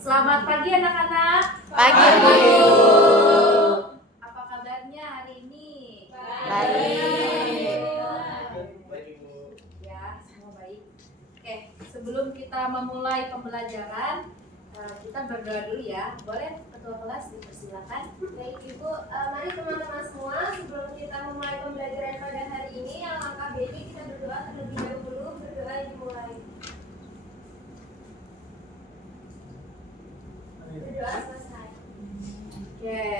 Selamat pagi anak-anak. Pagi, Bu. Apa kabarnya hari ini? Baik. Ya, semua baik. Oke, sebelum kita memulai pembelajaran, kita berdoa dulu ya. Boleh ketua kelas dipersilakan. Baik Ibu, mari teman-teman semua sebelum kita memulai pembelajaran pada hari ini, alangkah baiknya kita berdoa terlebih dahulu. Berdoa dimulai. Berdoa selesai. Oke.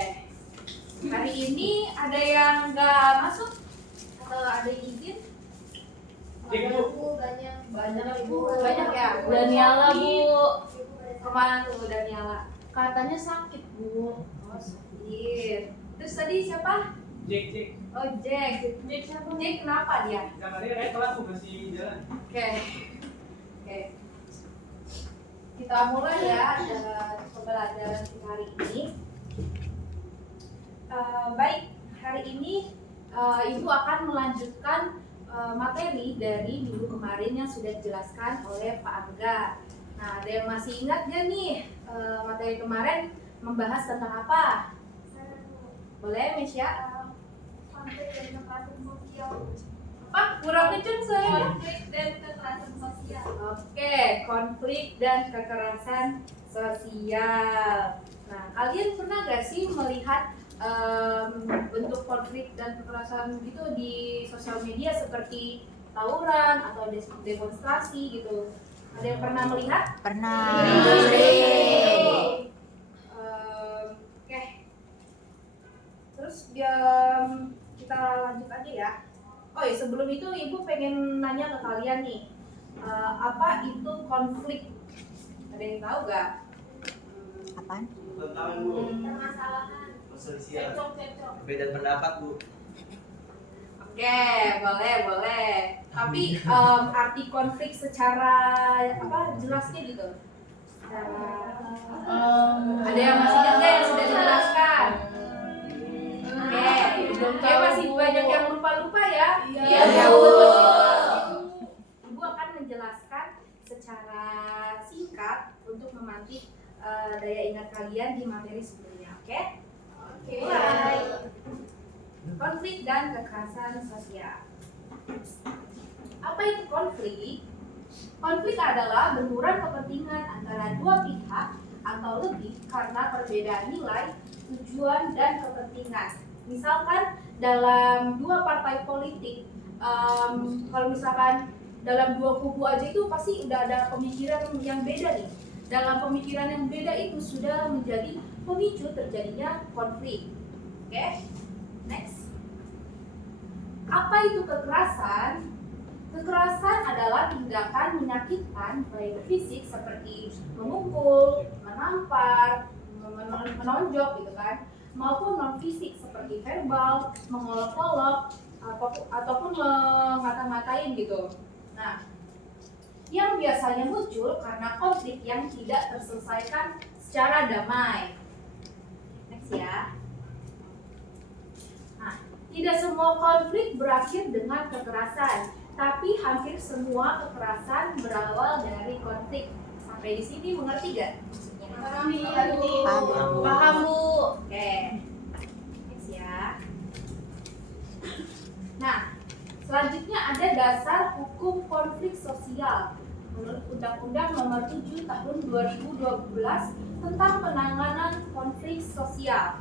Hari ini ada yang nggak masuk atau ada yang izin? Banyak Ibu. Banyak ya. Daniela, Bu. Kemana tuh Daniela? Katanya sakit, Bu. Oh, sakit. Terus tadi siapa? Cek. Oh, Jack. Jack kenapa dia? Kamarnya kayak kelas masih jalan. Oke. Kita mulai ya pembelajaran kita hari ini. Baik, hari ini Ibu akan melanjutkan materi dari minggu kemarin yang sudah dijelaskan oleh Pak Angga. Nah, ada yang masih ingat gak nih materi kemarin membahas tentang apa? Boleh, Mesya? Konflik dan kekerasan sosial. Apa? Kurang kenceng saya. Konflik dan kekerasan sosial. Oke, konflik dan kekerasan sosial. Nah, kalian pernah gak sih melihat bentuk konflik dan kekerasan gitu di sosial media seperti tawuran atau demonstrasi gitu? Ada yang pernah melihat? Pernah. Oke. Terus kita lanjut aja ya. Oh ya, sebelum itu Ibu pengen nanya ke kalian nih, apa itu konflik? Ada yang tahu gak? Apaan? Tentang Bu. Permasalahan. Perselisihan. Cocok. Beda pendapat Bu. Oke, boleh. Tapi arti konflik secara apa jelasnya gitu? Ada yang masih ingat nggak yang sudah dijelaskan? Oke, masih banyak yang lupa ya? Iya, Bu. Bu. Ibu akan menjelaskan secara singkat untuk memantik daya ingat kalian di materi sebelumnya, oke? Mulai. Konflik dan kekerasan sosial. Apa itu konflik? Konflik adalah benturan kepentingan antara dua pihak atau lebih karena perbedaan nilai, tujuan, dan kepentingan. Misalkan dalam dua partai politik, kalau misalkan dalam dua kubu aja itu pasti udah ada pemikiran yang beda nih. Dalam pemikiran yang beda itu sudah menjadi pemicu terjadinya konflik. Oke? Next. Apa itu kekerasan? Kekerasan adalah tindakan menyakitkan baik fisik seperti memukul, menampar, menonjok gitu kan, maupun non fisik seperti verbal, mengolok-olok ataupun mengata-ngatain gitu. Nah, yang biasanya muncul karena konflik yang tidak terselesaikan secara damai. Next ya. Nah, tidak semua konflik berakhir dengan kekerasan, tapi hampir semua kekerasan berawal dari konflik. Sampai di sini mengerti gak maksudnya? Paham Bu? Oke. Next ya. Nah, selanjutnya ada dasar hukum konflik sosial menurut Undang-Undang Nomor 7 Tahun 2012 tentang penanganan konflik sosial.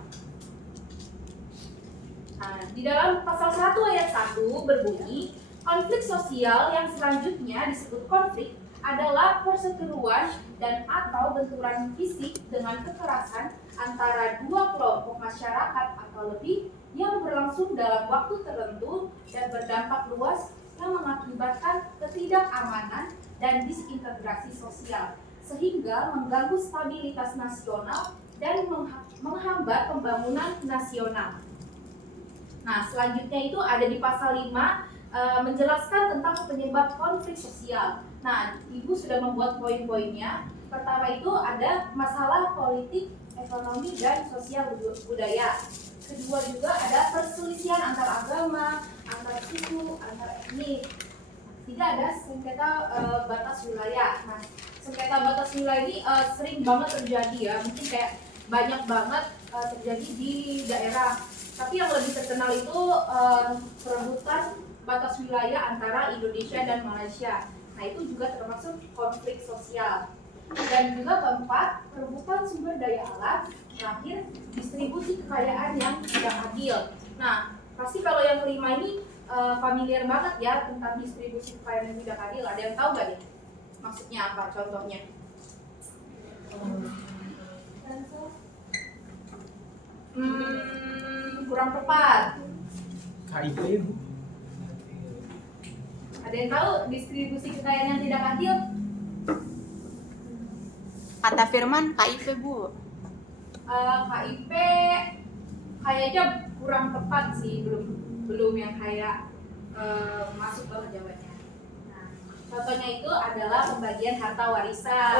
Nah, di dalam pasal 1 ayat 1 berbunyi, konflik sosial yang selanjutnya disebut konflik adalah perseteruan dan atau benturan fisik dengan kekerasan antara dua kelompok masyarakat atau lebih yang berlangsung dalam waktu tertentu dan berdampak luas yang mengakibatkan ketidakamanan dan disintegrasi sosial sehingga mengganggu stabilitas nasional dan menghambat pembangunan nasional. Nah, selanjutnya itu ada di pasal 5 menjelaskan tentang penyebab konflik sosial. Nah, Ibu sudah membuat poin-poinnya. Pertama itu ada masalah politik, ekonomi, dan sosial budaya. Kedua juga ada perselisihan antar agama, antar suku, antar etnis. Tidak ada sengketa batas wilayah. Nah, sengketa batas wilayah ini sering banget terjadi ya, mungkin kayak banyak banget terjadi di daerah. Tapi yang lebih terkenal itu perebutan batas wilayah antara Indonesia dan Malaysia. Nah itu juga termasuk konflik sosial. Dan juga keempat, perebutan sumber daya alam. Terakhir, distribusi kekayaan yang tidak adil. Nah, pasti kalau yang kelima ini familiar banget ya tentang distribusi kekayaan yang tidak adil. Ada yang tahu nggak nih? Maksudnya apa? Contohnya? Kurang tepat. KIP Bu. Ada yang tahu distribusi kekayaan yang tidak adil? Kata Firman KIP Bu. KIP kayaknya kurang tepat sih, belum yang kayak masuk banget jawabannya. Nah, contohnya itu adalah pembagian harta warisan.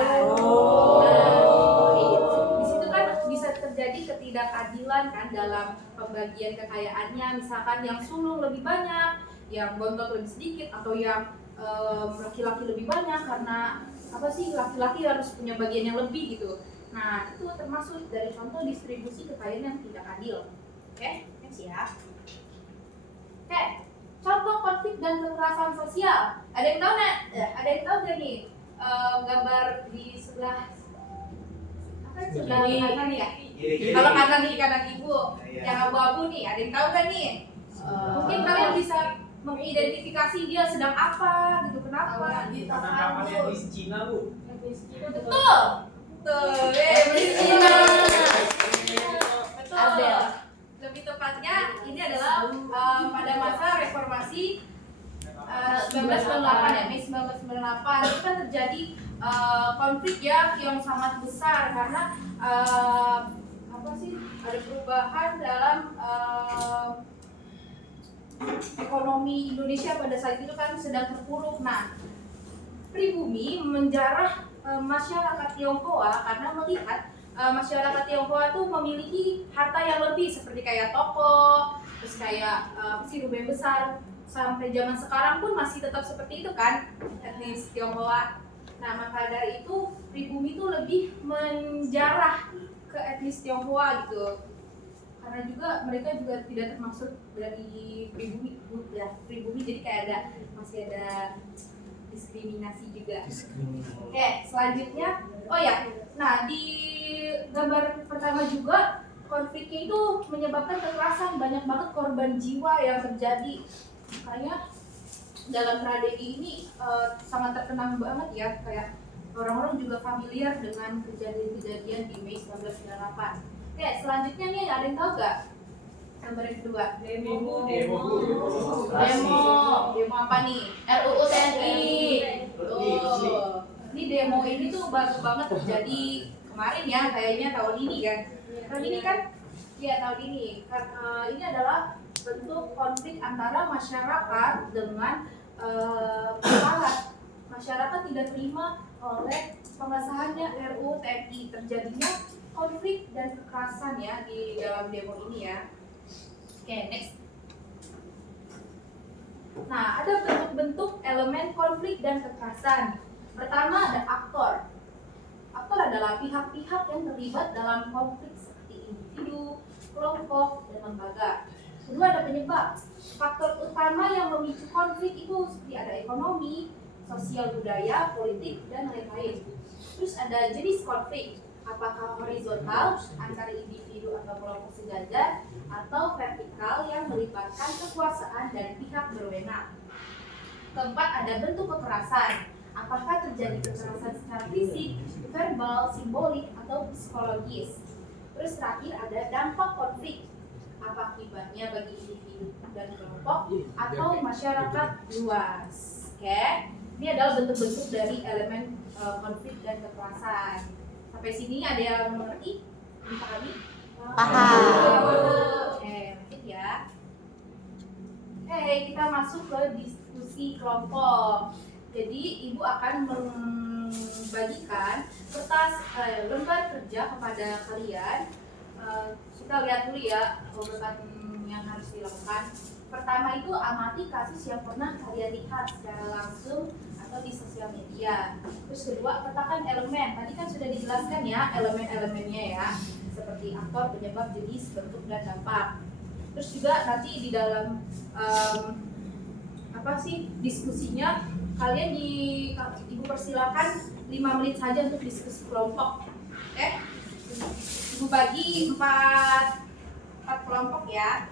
Di situ kan bisa terjadi ketidakadilan kan dalam pembagian kekayaannya, misalkan yang sulung lebih banyak, yang bontot lebih sedikit, atau yang laki-laki lebih banyak karena apa sih laki-laki harus punya bagian yang lebih gitu. Nah itu termasuk dari contoh distribusi kekayaan yang tidak adil. Oke, siap. Oke, contoh konflik dan kekerasan sosial. Ada yang tahu nggak? Ada yang tahu nggak nih gambar di sebelah apa sebelah kanan ya? Kalau kanan ibu, yang abu-abu nih. Ada yang tahu nggak nih? Mungkin kalian bisa mengidentifikasi dia sedang apa gitu, kenapa? Penangkapan etnis Cina Bu. Betul. Betul. Cina. Betul. Lebih tepatnya ini adalah pada masa reformasi 1998 ya, Mei 1998 itu kan terjadi konflik yang sangat besar karena apa sih ada perubahan dalam ekonomi Indonesia pada saat itu kan sedang terpuruk. Nah, pribumi menjarah masyarakat Tionghoa karena melihat masyarakat Tionghoa itu memiliki harta yang lebih seperti kayak toko, terus kayak rumah besar. Sampai zaman sekarang pun masih tetap seperti itu kan etnis Tionghoa. Nah, maka dari itu pribumi itu lebih menjarah ke etnis Tionghoa gitu. Karena juga mereka juga tidak termasuk dari pribumi jadi kayak masih ada diskriminasi juga. Oke, selanjutnya nah di gambar pertama juga konfliknya itu menyebabkan kekerasan, banyak banget korban jiwa yang terjadi. Makanya dalam tragedi ini sangat terkenang banget ya, kayak orang-orang juga familiar dengan kejadian-kejadian di Mei 1998. Oke, selanjutnya nih ada yang tahu gak? Gambar yang kedua. Demo apa nih? RUU TNI. Ini demo ini tuh baru banget terjadi kemarin ya, kayaknya tahun ini kan. Tahun ini kan? Iya, tahun ini. Ini adalah bentuk konflik antara masyarakat dengan aparat. Masyarakat tidak terima oleh pengesahannya RUU TNI, terjadinya konflik dan kekerasan ya di dalam demo ini ya. Oke, next. Nah, ada bentuk-bentuk elemen konflik dan kekerasan. Pertama ada aktor. Aktor adalah pihak-pihak yang terlibat dalam konflik seperti individu, kelompok, dan lembaga. Kedua ada penyebab. Faktor utama yang memicu konflik itu seperti ada ekonomi, sosial budaya, politik, dan lain-lain. Terus ada jenis konflik. Apakah horizontal antara individu atau kelompok sejajar atau vertikal yang melibatkan kekuasaan dan pihak berwenang. Keempat ada bentuk kekerasan. Apakah terjadi kekerasan secara fisik, verbal, simbolik, atau psikologis. Terus terakhir ada dampak konflik. Apa akibatnya bagi individu dan kelompok atau masyarakat luas. Oke, ini adalah bentuk-bentuk dari elemen konflik dan kekerasan. Sampai sini ada yang mengerti? Dipahami? Paham. Oke, lanjut ya. Oke, kita masuk ke diskusi kelompok. Jadi ibu akan membagikan kertas lembar kerja kepada kalian. Kita lihat dulu ya urutan yang harus dilakukan. Pertama itu amati kasus yang pernah kalian lihat secara langsung atau di sosial media. Terus kedua, petakan elemen. Tadi kan sudah dijelaskan ya elemen-elemennya ya, seperti aktor, penyebab, jenis, bentuk, dan dampak. Terus juga nanti di dalam diskusinya kalian Ibu persilakan 5 menit saja untuk diskusi kelompok. Oke? Ibu bagi 4 kelompok ya.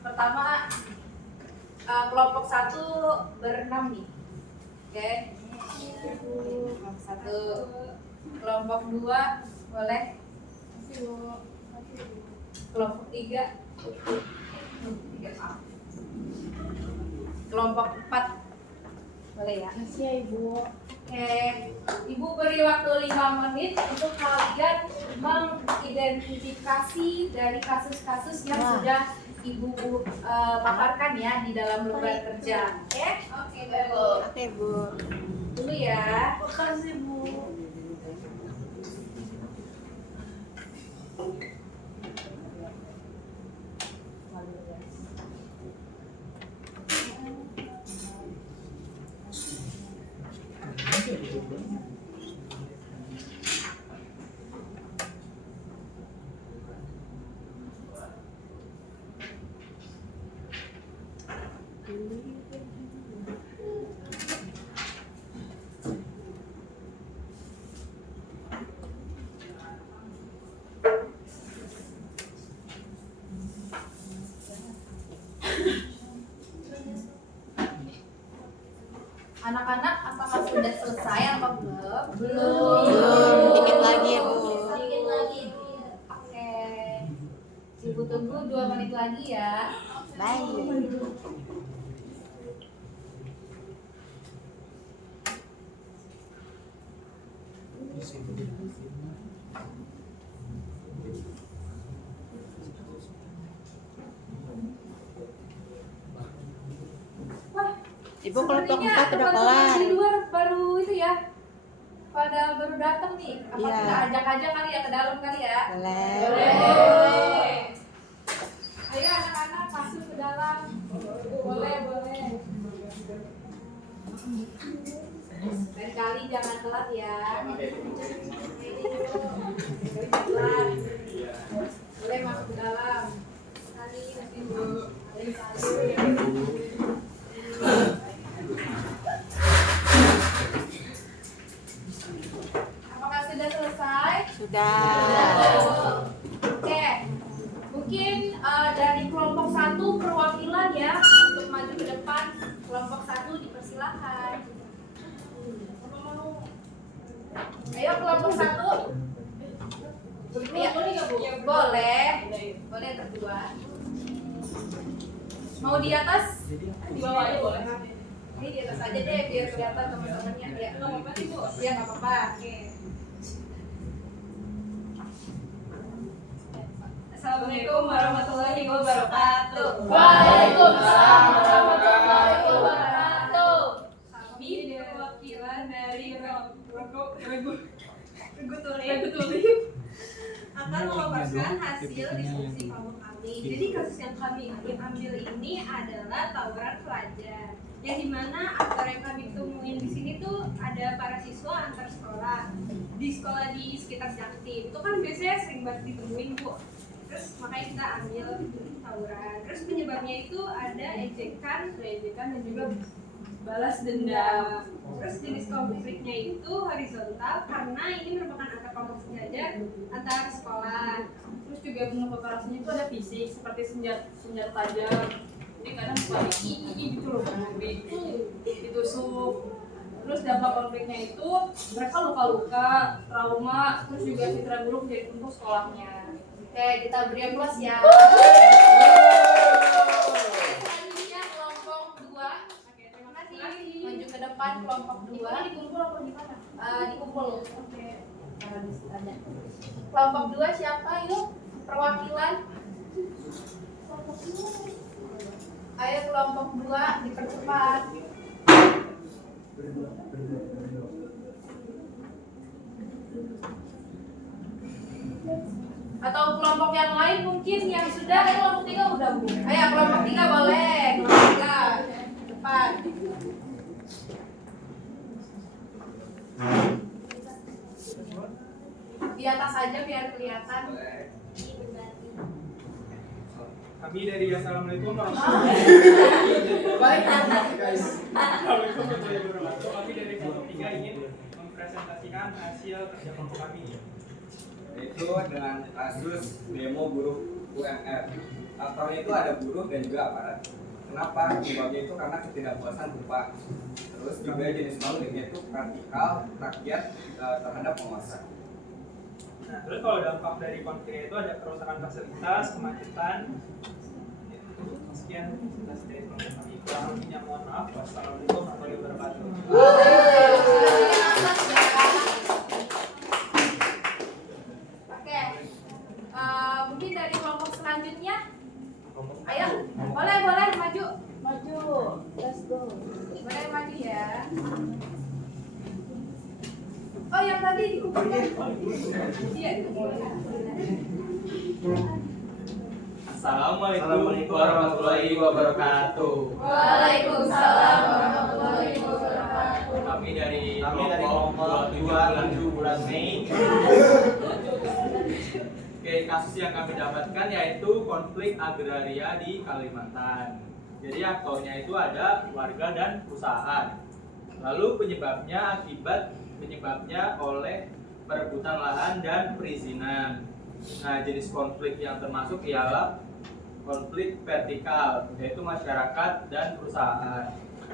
Pertama kelompok 1 berenam nih. Oke. Kelompok 1. Kelompok 2 boleh. Kelompok 3. Kelompok 4 boleh ya? Makasih ya Ibu. Oke, Ibu beri waktu 5 menit untuk kalian mengidentifikasi dari kasus-kasus yang sudah Ibu paparkan ya di dalam lembar kerja. Oke? Oke, baik. Oke, Bu. Dulu ya. Makasih Bu. Anak-anak apakah sudah selesai apa belum? Belum, dikit lagi ya, Bu. Sedikit lagi. Oke. Ibu tunggu 2 menit lagi ya. Baik. Wah, Ibu kelompok sepertinya 4 udah teman-teman kelar. di luar baru itu ya. Baru datang nih. Apa Iya. kita ajak aja kali ya ke dalam kali ya? Boleh. Ayo anak-anak masuk ke dalam. Boleh. Lain kali jangan telat ya. Telat. Boleh masuk ke dalam. Kali nanti dulu. Apakah sudah selesai? Sudah. Oke, mungkin dari kelompok 1 perwakilan ya untuk maju ke depan. Kelompok 1 dipersilakan. Ayo kelompok 1. Ya, boleh berdua. Mau di atas? Di bawah aja boleh. Ini di atas aja deh biar kelihatan teman-temannya. Ya, nggak apa-apa sih Bu. Ya nggak apa-apa. Oke. Assalamualaikum warahmatullahi wabarakatuh. Waalaikumsalam warahmatullahi wabarakatuh. Kami perwakilan dari akan memaparkan hasil diskusi kelompok kami. Jadi kasus yang kami ambil ini adalah tawuran pelajar. Yang dimana aktor yang kami temuin di sini tuh ada para siswa antar sekolah di sekolah di sekitar Jaktim. Itu kan biasanya sering banget ditemuin Bu. Terus makanya kita ambil tawuran. Terus penyebabnya itu ada ejekan dan juga balas dendam. Terus jenis konfliknya itu horizontal karena ini merupakan antar kelompok sejajar antar sekolah. Terus juga bentuk kekerasannya itu ada fisik seperti senjata tajam. Jadi kadang suka gitu loh, ditusuk. Terus dampak konfliknya itu mereka luka-luka, trauma, terus juga citra buruk jadi untuk sekolahnya. Oke, kita beri aplaus ya. Selanjutnya kelompok 2. Oke, terima kasih. Maju ke depan kelompok 2. Dikumpul apa gimana? Dikumpul. Oke. Karena ditanya. Kelompok 2 siapa yuk? Perwakilan. Ayo kelompok 2 dipercepat. Atau kelompok yang lain mungkin yang sudah, kelompok 3 udah Bu. Ayo kelompok 3 boleh. Kelompok 3 depan. atas aja biar kelihatan. Kami dari Assalamualaikum warahmatullahi wabarakatuh. Guys. Assalamualaikum warahmatullahi wabarakatuh. Kami dari kelompok 3 ingin mempresentasikan hasil kerja kelompok kami. Yaitu dengan kasus demo buruh UMR. Aktornya itu ada buruh dan juga aparat. Kenapa? Penyebabnya itu karena ketidakpuasan upah. Terus juga jenis konfliknya itu vertikal rakyat terhadap penguasa. Nah, terus kalau dampak dari konflik itu ada kerusakan fasilitas, kemacetan. Sekian fasilitas dari kelompok kami. Kurang lebihnya mohon maaf. Wassalamualaikum warahmatullahi wabarakatuh. Oke, mungkin dari kelompok selanjutnya. Ayo, boleh maju. Let's go. Boleh maju ya. Oh, yang tadi dikumpulkan. Iya, dikumpulkan. Assalamualaikum warahmatullahi wabarakatuh. Waalaikumsalam warahmatullahi wabarakatuh. Kami dari kelompok 27 bulan Mei. Oke, kasus yang kami dapatkan yaitu konflik agraria di Kalimantan. Jadi aktornya itu ada warga dan perusahaan. Lalu penyebabnya oleh perebutan lahan dan perizinan. Nah, jenis konflik yang termasuk ialah konflik vertikal, yaitu masyarakat dan perusahaan.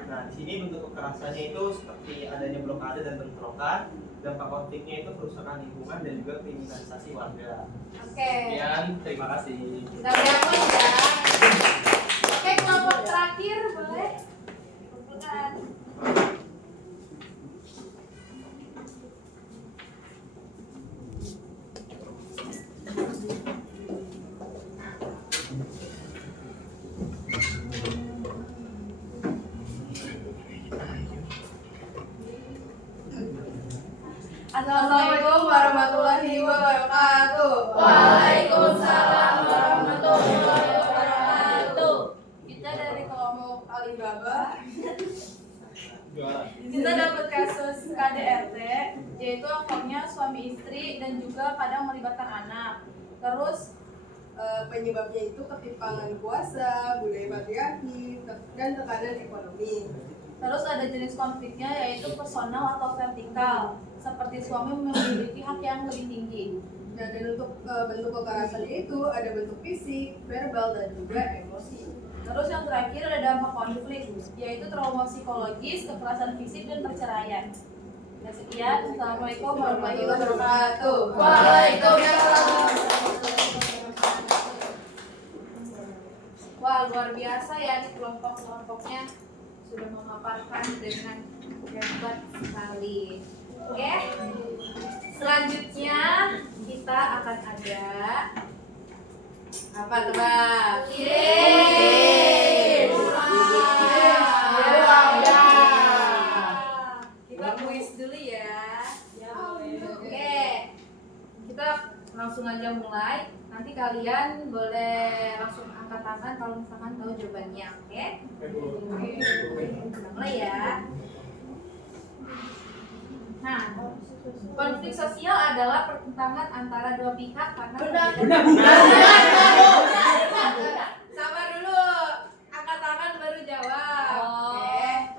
Nah, di sini bentuk kekerasannya itu seperti adanya blokade dan bentrokan. Dampak konfliknya itu kerusakan lingkungan dan juga kriminalisasi warga. Oke. Sekian, terima kasih. Kita lihat ya. Oke, kelompok terakhir boleh dikumpulkan. Assalamualaikum warahmatullahi wabarakatuh. Waalaikumsalam warahmatullahi wabarakatuh. Kita dari kelompok Alibaba. Kita dapat kasus KDRT, yaitu aktornya suami istri dan juga kadang melibatkan anak. Terus penyebabnya itu ketimpangan kuasa, budaya patriarki, dan tekanan ekonomi. Terus ada jenis konfliknya yaitu personal atau vertikal, seperti suami memiliki hak yang lebih tinggi. Nah, dan untuk bentuk kekerasan itu ada bentuk fisik, verbal, dan juga emosi. Terus yang terakhir ada dampak konflik, yaitu trauma psikologis, kekerasan fisik, dan perceraian. Nah, sekian. Assalamualaikum warahmatullahi wabarakatuh. Waalaikumsalam. Wah, luar biasa ya di kelompok-kelompoknya sudah memaparkan dengan hebat sekali. Oke, selanjutnya kita akan ada apa tebak? Kirim. Kita kuis dulu ya. Oke, kita langsung aja mulai. Nanti kalian boleh langsung angkat tangan kalau misalkan tahu jawabannya, oke? Mulai ya. Nah, konflik sosial adalah pertentangan antara dua pihak karena Sabar dulu, angkat tangan baru jawab.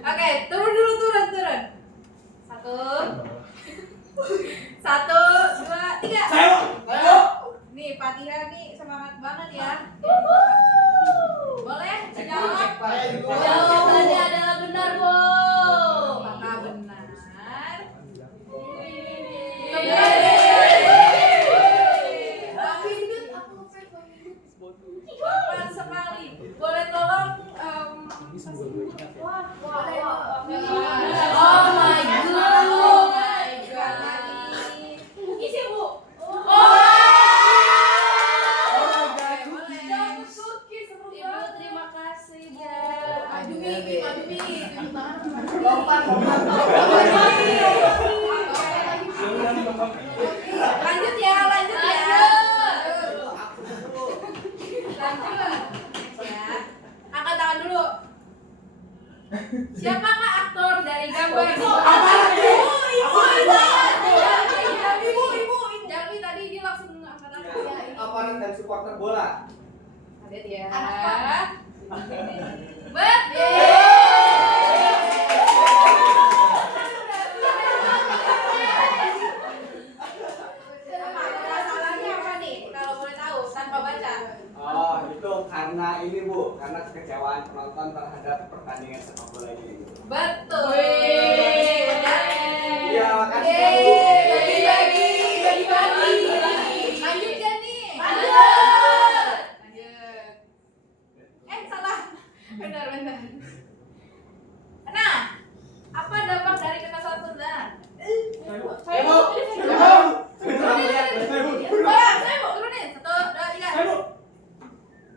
Oke, turun. Satu, dua, tiga. Nih, Fatihah nih semangat banget ya. Boleh jawab? Jawabannya adalah benar, Bu. Apakah benar? Tepat sekali. Boleh tolong Oh my god. Isi, Bu. Ibu, terima kasih, Bu. supporter bola. Ada dia. Masalahnya apa nih? Kalau boleh tahu tanpa baca. Oh, itu karena ini Bu, karena kekecewaan penonton terhadap pertandingan sepak bola ini. Betul. Iya, makasih. Bagi-bagi. Lanjut gak nih? Lanjut. Salah. Benar. Nah, apa dampak dari kekerasan tunda? Saya Bu. Turunin. 1, 2, 3.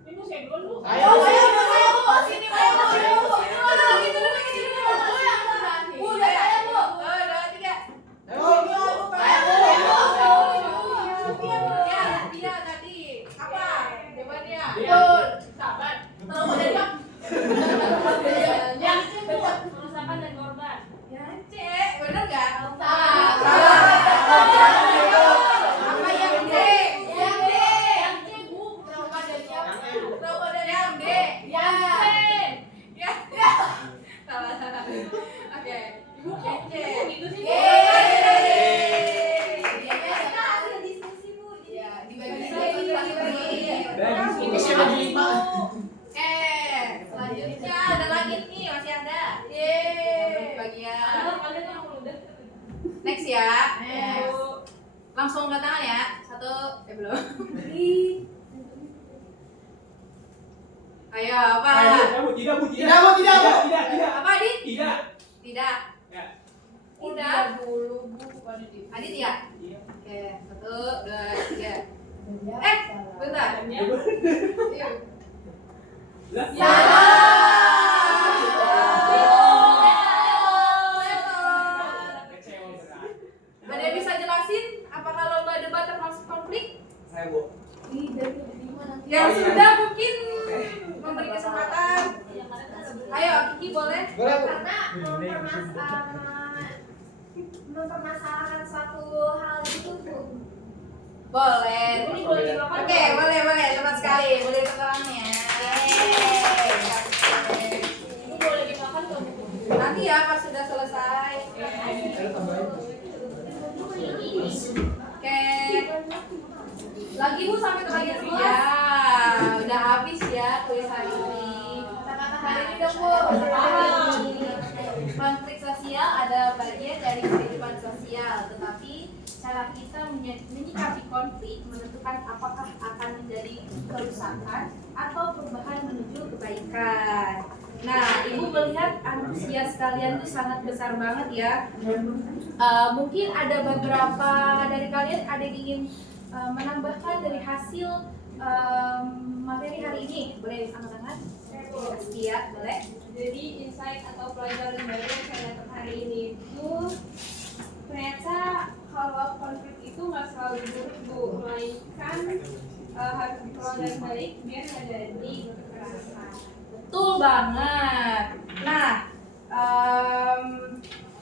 Ibu saya dulu. Ayo, sini Bu. Bu, udah saya Bu. 2, 3. Dia tadi. Apa? Jawabannya. Betul. Sahabat. Terlalu banyak. Yang betul kerusakan dan korban. Ya, Cek. Bener nggak? Salah. Apa yang D? Yang D. Yang C Bu. Trauma dari siapa? Trauma dari yang D. Yang C. Ya. Salah. Oke. Ibu yang C. Gitu sih. Selanjutnya ada lagi nih, masih ada. Bagian. Next ya. Langsung ke tangan ya. 1, belum. Ayo, apa? Tidak. Apa, Adit? Tidak. Tidak. Ya. Udah. Dulu Bu, bukan di. Adit ya? Iya. Oke, 1, 2, 3. Bentar. Kecewa berat. Ada yang bisa jelasin apakah lomba debat termasuk konflik? Saya Bu. Yang sudah mungkin memberi kesempatan. Ayo, Kiki boleh? Karena mempermasalahkan suatu hal itu Bu. Boleh. Ini boleh dimakan. Oke, boleh. Tepat sekali. Boleh tangannya. Ibu boleh dimakan kalau Bu. Nanti ya pas sudah selesai. Oke. Lagi Bu sampai ke bagian 11. Ya, udah habis ya kuis hari ini. Kata-kata hari ini dong Bu. Konflik sosial ada bagian dari kehidupan sosial, tetapi cara kita menyikapi konflik menentukan apakah akan menjadi kerusakan atau perubahan menuju kebaikan. Nah, Ibu melihat antusias kalian tuh sangat besar banget ya. Mungkin ada beberapa dari kalian ada yang ingin menambahkan dari hasil materi hari ini. Boleh angkat tangan? Setia, boleh? Jadi insight atau pelajaran baru yang saya dapat hari ini itu ternyata kalau konflik itu nggak selalu buruk Bu, melainkan harus dikelola dengan baik biar nggak jadi kekerasan. Betul banget. Nah,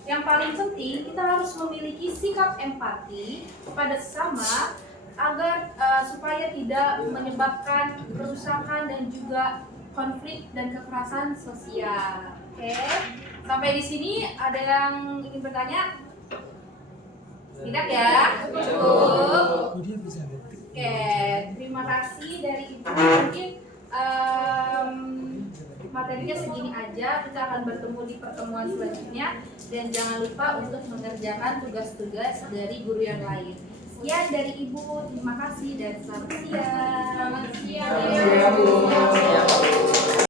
yang paling penting kita harus memiliki sikap empati kepada sesama agar supaya tidak menyebabkan kerusakan dan juga konflik dan kekerasan sosial. Oke, sampai di sini ada yang ingin bertanya? Tidak ya? Cukup. Oke, terima kasih dari Ibu. Mungkin materinya segini aja. Kita akan bertemu di pertemuan selanjutnya dan jangan lupa untuk mengerjakan tugas-tugas dari guru yang lain. Sekian dari Ibu, terima kasih dan selamat siang. Selamat siang.